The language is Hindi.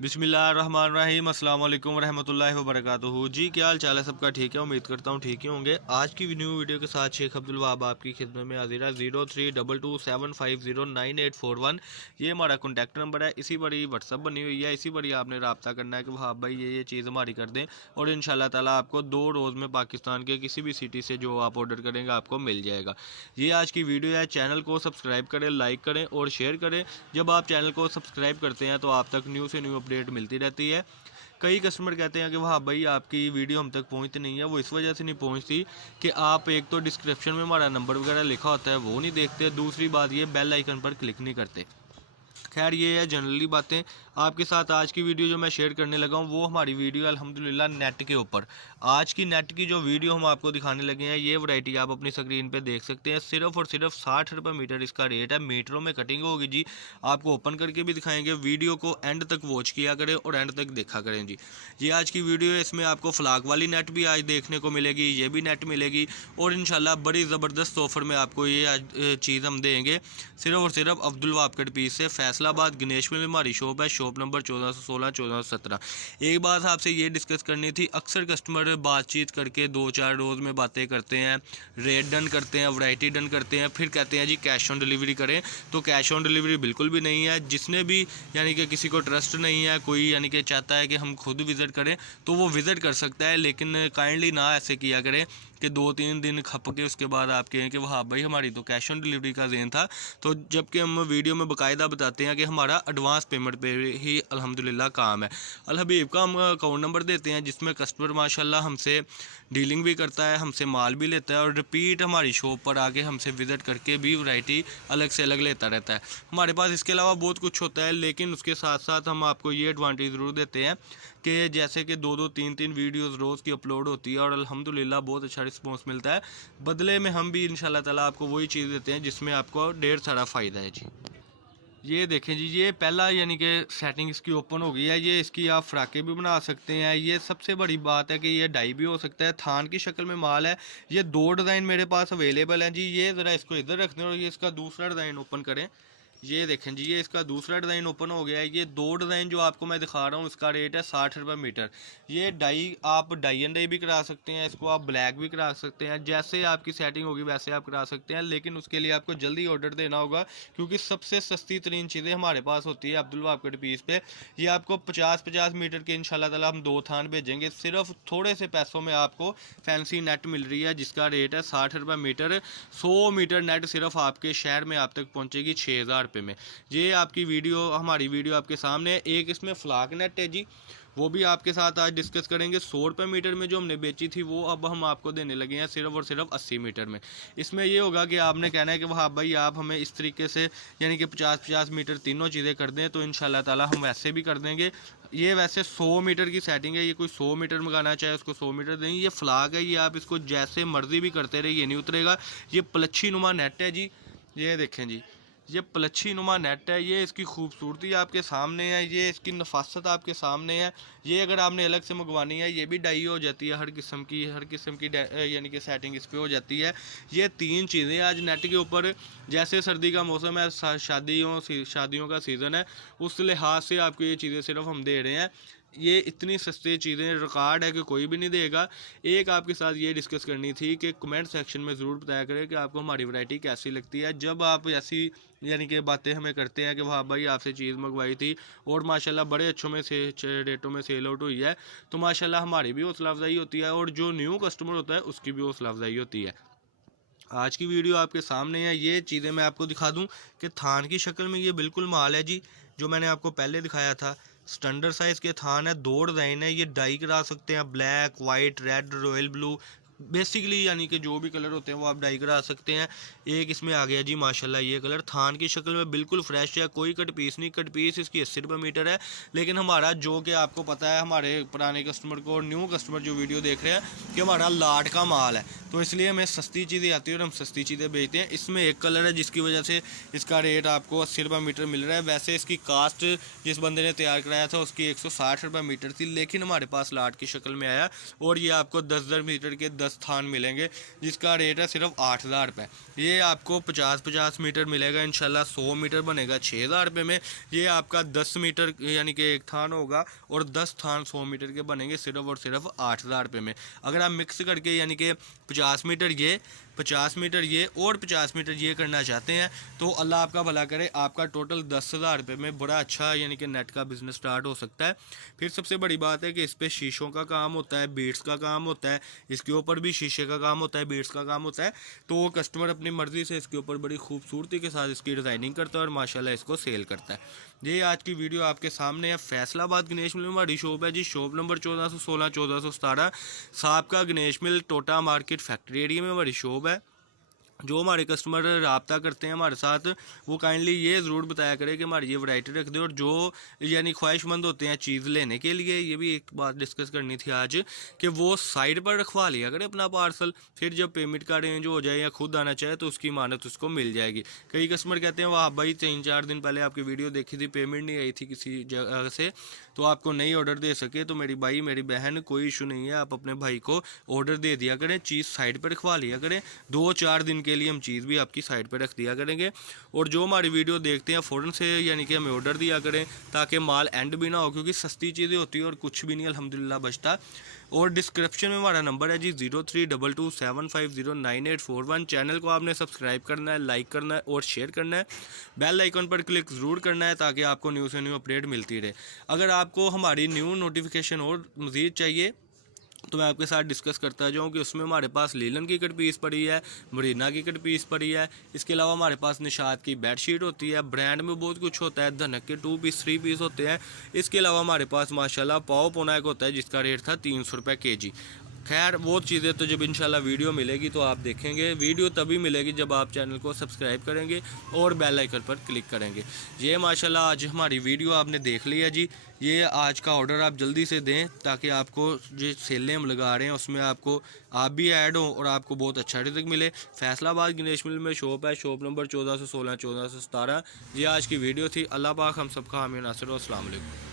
बिस्मिल्लाहिर्रहमानिर्रहीम अस्सलाम वालेकुम रहमतुल्लाहि व बरकातुहू। जी क्या हाल चाल है सबका? ठीक है, उम्मीद करता हूँ ठीक ही होंगे। आज की न्यू वीडियो के साथ शेख अब्दुल वहाब आपकी खिदमत में हाजिर है। 032275098841 ये हमारा कॉन्टैक्ट नंबर है। इसी पर ही व्हाट्सअप बनी हुई है, इसी पर ही आपने रब्ता करना है कि वहाब भाई ये चीज़ हमारी कर दें और इंशाल्लाह ताला आपको 2 रोज़ में पाकिस्तान के किसी भी सिटी से जो आप ऑर्डर करेंगे आपको मिल जाएगा। ये आज की वीडियो है। चैनल को सब्सक्राइब करें, लाइक करें और शेयर करें। जब आप चैनल को सब्सक्राइब करते हैं तो आप तक न्यू से न्यू अपडेट मिलती रहती है। कई कस्टमर कहते हैं कि वहाँ भाई आपकी वीडियो हम तक पहुँचती नहीं है। वो इस वजह से नहीं पहुँचती कि आप एक तो डिस्क्रिप्शन में हमारा नंबर वगैरह लिखा होता है वो नहीं देखते, दूसरी बात ये बेल आइकन पर क्लिक नहीं करते। खैर ये है जनरली बातें। आपके साथ आज की वीडियो जो मैं शेयर करने लगा हूँ वो हमारी वीडियो अल्हम्दुलिल्लाह नेट के ऊपर। आज की नेट की जो वीडियो हम आपको दिखाने लगे हैं ये वैरायटी आप अपनी स्क्रीन पे देख सकते हैं। सिर्फ और सिर्फ 60 रुपये मीटर इसका रेट है। मीटरों में कटिंग होगी जी। आपको ओपन करके भी दिखाएंगे। वीडियो को एंड तक वॉच किया करें और एंड तक देखा करें जी। ये आज की वीडियो है, इसमें आपको फ्लाक वाली नेट भी आज देखने को मिलेगी, ये भी नेट मिलेगी और इंशाल्लाह बड़ी ज़बरदस्त ऑफर में आपको ये आज चीज़ हम देंगे। सिर्फ और सिर्फ अब्दुल वहाब कट पीस से फैसलाबाद गणेश में हमारी शॉप है। Shop number 1416 1417। एक बात आपसे ये डिस्कस करनी थी। अक्सर कस्टमर बातचीत करके 2-4 रोज़ में बातें करते हैं, रेट डन करते हैं, वैरायटी डन करते हैं, फिर कहते हैं जी कैश ऑन डिलीवरी करें। तो कैश ऑन डिलीवरी बिल्कुल भी नहीं है। जिसने भी यानी कि किसी को ट्रस्ट नहीं है, कोई यानी कि चाहता है कि हम खुद विज़िट करें तो वो विज़िट कर सकता है, लेकिन काइंडली ना ऐसे किया करें कि 2-3 दिन खप के उसके बाद आप कहें कि वहाँ भाई हमारी तो कैश ऑन डिलीवरी का ज़ेन था। तो जबकि हम वीडियो में बाकायदा बताते हैं कि हमारा एडवांस पेमेंट पे ही अल्हम्दुलिल्लाह काम है। अल हबीब का हम अकाउंट नंबर देते हैं जिसमें कस्टमर माशाल्लाह हमसे डीलिंग भी करता है, हमसे माल भी लेता है और रिपीट हमारी शॉप पर आके हमसे विज़िट करके भी वैरायटी अलग से अलग लेता रहता है। हमारे पास इसके अलावा बहुत कुछ होता है, लेकिन उसके साथ साथ हम आपको ये एडवांटेज ज़रूर देते हैं कि जैसे कि 2-2 3-3 वीडियोस रोज़ की अपलोड होती है और अल्हम्दुलिल्लाह बहुत अच्छा रिस्पांस मिलता है। बदले में हम भी इंशाल्लाह ताला आपको वही चीज़ देते हैं जिसमें आपको ढेर सारा फ़ायदा है जी। ये देखें जी, ये पहला यानी कि सेटिंग इसकी ओपन हो गई है। ये इसकी आप फ्राके भी बना सकते हैं। ये सबसे बड़ी बात है कि ये डाई भी हो सकता है। थान की शक्ल में माल है। ये 2 डिज़ाइन मेरे पास अवेलेबल हैं जी। ये ज़रा इसको इधर रख दें और ये इसका दूसरा डिज़ाइन ओपन करें। ये देखें जी, ये इसका दूसरा डिज़ाइन ओपन हो गया है। ये 2 डिज़ाइन जो आपको मैं दिखा रहा हूँ इसका रेट है 60 रुपये मीटर। ये डाई आप डाई एंड डाई भी करा सकते हैं, इसको आप ब्लैक भी करा सकते हैं। जैसे आपकी सेटिंग होगी वैसे आप करा सकते हैं, लेकिन उसके लिए आपको जल्दी ऑर्डर देना होगा क्योंकि सबसे सस्ती तरीन चीज़ें हमारे पास होती है अब्दुल वहाब कट पीस पे। ये आपको 50-50 मीटर के इंशाल्लाह ताला हम 2 थान भेजेंगे। सिर्फ थोड़े से पैसों में आपको फैंसी नेट मिल रही है जिसका रेट है 60 रुपये मीटर। 100 मीटर नेट सिर्फ आपके शहर में आप तक पहुँचेगी 6000 रुपये में। ये आपकी वीडियो हमारी वीडियो आपके सामने है। एक इसमें फ्लाक नेट है जी, वो भी आपके साथ आज डिस्कस करेंगे। 100 रुपये मीटर में जो हमने बेची थी वो अब हम आपको देने लगे हैं सिर्फ और सिर्फ 80 मीटर में। इसमें ये होगा कि आपने कहना है कि वहाँ भाई आप हमें इस तरीके से यानी कि 50-50 मीटर तीनों चीज़ें कर दें तो इंशाल्लाह ताला हम वैसे भी कर देंगे। ये वैसे 100 मीटर की सेटिंग है। ये कोई 100 मीटर मंगाना चाहे उसको 100 मीटर देंगे। ये फ्लाक है, ये आप इसको जैसे मर्जी भी करते रहे, ये नहीं उतरेगा। ये पलच्छी नुमा नेट है जी। ये देखें जी, ये पलच्छी नुमा नेट है। ये इसकी खूबसूरती आपके सामने है, ये इसकी नफासत आपके सामने है। ये अगर आपने अलग से मंगवानी है ये भी डाई हो जाती है, हर किस्म की यानी कि सेटिंग इस पर हो जाती है। ये 3 चीज़ें आज नेट के ऊपर, जैसे सर्दी का मौसम है, शादियों का सीज़न है, उस लिहाज से आपको ये चीज़ें सिर्फ हम दे रहे हैं। ये इतनी सस्ती चीज़ें रिकॉर्ड है कि कोई भी नहीं देगा। एक आपके साथ ये डिस्कस करनी थी कि कमेंट सेक्शन में ज़रूर बताया करें कि आपको हमारी वैरायटी कैसी लगती है। जब आप ऐसी यानी कि बातें हमें करते हैं कि वाह भाई आपसे चीज़ मंगवाई थी और माशाल्लाह बड़े अच्छों में से रेटों में सेल आउट हुई है, तो माशाल्लाह हमारी भी हौसला अफजाई होती है और जो न्यू कस्टमर होता है उसकी भी हौसला अफजाई होती है। आज की वीडियो आपके सामने है। ये चीज़ें मैं आपको दिखा दूं कि थान की शक्ल में ये बिल्कुल माल है जी, जो मैंने आपको पहले दिखाया था। स्टैंडर्ड साइज़ के थान है, 2 डिज़ाइन है। ये डाई करा सकते हैं, black, white, red, royal blue, basically यानी कि जो भी कलर होते हैं वो आप डाई करा सकते हैं। एक इसमें आ गया जी माशाल्लाह ये कलर। थान की शक्ल में बिल्कुल फ्रेश है, कोई कट पीस नहीं। कट पीस इसकी 80 रुपये मीटर है, लेकिन हमारा जो कि आपको पता है हमारे पुराने कस्टमर को और न्यू कस्टमर जो वीडियो देख रहे हैं कि हमारा लाट का माल है, तो इसलिए हमें सस्ती चीज़ें आती है और हम सस्ती चीज़ें बेचते हैं। इसमें एक कलर है जिसकी वजह से इसका रेट आपको 80 रुपये मीटर मिल रहा है। वैसे इसकी कास्ट जिस बंदे ने तैयार कराया था उसकी 160 रुपये मीटर थी, लेकिन हमारे पास लाट की शक्ल में आया और ये आपको 10-10 मीटर के 10 10 थान मिलेंगे, जिसका रेट है सिर्फ 8,000 रुपये। ये आपको 50-50 मीटर मिलेगा इंशाल्लाह। 100 मीटर बनेगा 6,000 रुपये में। ये आपका 10 मीटर यानी कि एक थान होगा और 10 थान 100 मीटर के बनेंगे सिर्फ और सिर्फ 8,000 रुपये में। अगर आप मिक्स करके यानी कि 50 मीटर ये, 50 मीटर ये और 50 मीटर ये करना चाहते हैं तो अल्लाह आपका भला करे, आपका टोटल 10,000 रुपये में बड़ा अच्छा यानी कि नेट का बिज़नेस स्टार्ट हो सकता है। फिर सबसे बड़ी बात है कि इस पर शीशों का काम होता है, बीट्स का काम होता है, इसके ऊपर भी शीशे का काम होता है, बीट्स का काम होता है। तो कस्टमर अपनी मर्ज़ी से इसके ऊपर बड़ी खूबसूरती के साथ इसकी डिज़ाइनिंग करता है और माशाल्लाह इसको सेल करता है। ये आज की वीडियो आपके सामने है। फैसलाबाद गणेश मिल में हमारी शॉप है जी। शॉप नंबर 1416 1417 साबका गणेश मिल टोटा मार्केट फैक्ट्री एरिया में हमारी शॉप है। जो हमारे कस्टमर रब्ता करते हैं हमारे साथ, वो काइंडली ये ज़रूर बताया करें कि हमारी ये वैरायटी रख दे। और जो यानी ख्वाहिशमंद होते हैं चीज़ लेने के लिए, ये भी एक बात डिस्कस करनी थी आज कि वो साइड पर रखवा लिया करें अपना पार्सल। फिर जब पेमेंट का अरेंज हो जाए या खुद आना चाहे तो उसकी मानत उसको मिल जाएगी। कई कस्टमर कहते हैं वाह भाई 3-4 दिन पहले आपकी वीडियो देखी थी, पेमेंट नहीं आई थी किसी जगह से तो आपको नहीं ऑर्डर दे सके। तो मेरी भाई मेरी बहन कोई इशू नहीं है, आप अपने भाई को ऑर्डर दे दिया करें, चीज़ साइड पर रखवा लिया करें। 2-4 दिन के लिए हम चीज़ भी आपकी साइड पे रख दिया करेंगे। और जो हमारी वीडियो देखते हैं फ़ौरन से यानी कि हमें ऑर्डर दिया करें ताकि माल एंड भी ना हो, क्योंकि सस्ती चीज़ें होती है और कुछ भी नहीं अल्हम्दुलिल्लाह बचता। और डिस्क्रिप्शन में हमारा नंबर है जी 032275098141। चैनल को आपने सब्सक्राइब करना है, लाइक करना है और शेयर करना है। बेल आइकन पर क्लिक ज़रूर करना है ताकि आपको न्यू से न्यू अपडेट मिलती रहे। अगर आपको हमारी न्यू नोटिफिकेशन और मज़ीद चाहिए तो मैं आपके साथ डिस्कस करता जाऊँ कि उसमें हमारे पास लीलन की कट पीस पड़ी है, मरीना की कट पीस पड़ी है। इसके अलावा हमारे पास निशात की बेडशीट होती है, ब्रांड में बहुत कुछ होता है, धनक के 2 पीस 3 पीस होते हैं। इसके अलावा हमारे पास माशाल्लाह पाव पौना एक होता है जिसका रेट था 300 रुपये kg। खैर वो चीज़ें तो जब इंशाल्लाह वीडियो मिलेगी तो आप देखेंगे। वीडियो तभी मिलेगी जब आप चैनल को सब्सक्राइब करेंगे और बेल आइकन पर क्लिक करेंगे। ये माशाल्लाह आज हमारी वीडियो आपने देख लिया जी। ये आज का ऑर्डर आप जल्दी से दें ताकि आपको जो सेलें हम लगा रहे हैं उसमें आपको आप भी ऐड हो और आपको बहुत अच्छा रिज़्क मिले। फैसलाबाद गणेश मिल में शॉप है, शॉप नंबर 1416 1417। ये आज की वीडियो थी। अल्लाह पाक हम सबका हामी नासिर। अस्सलाम वालेकुम।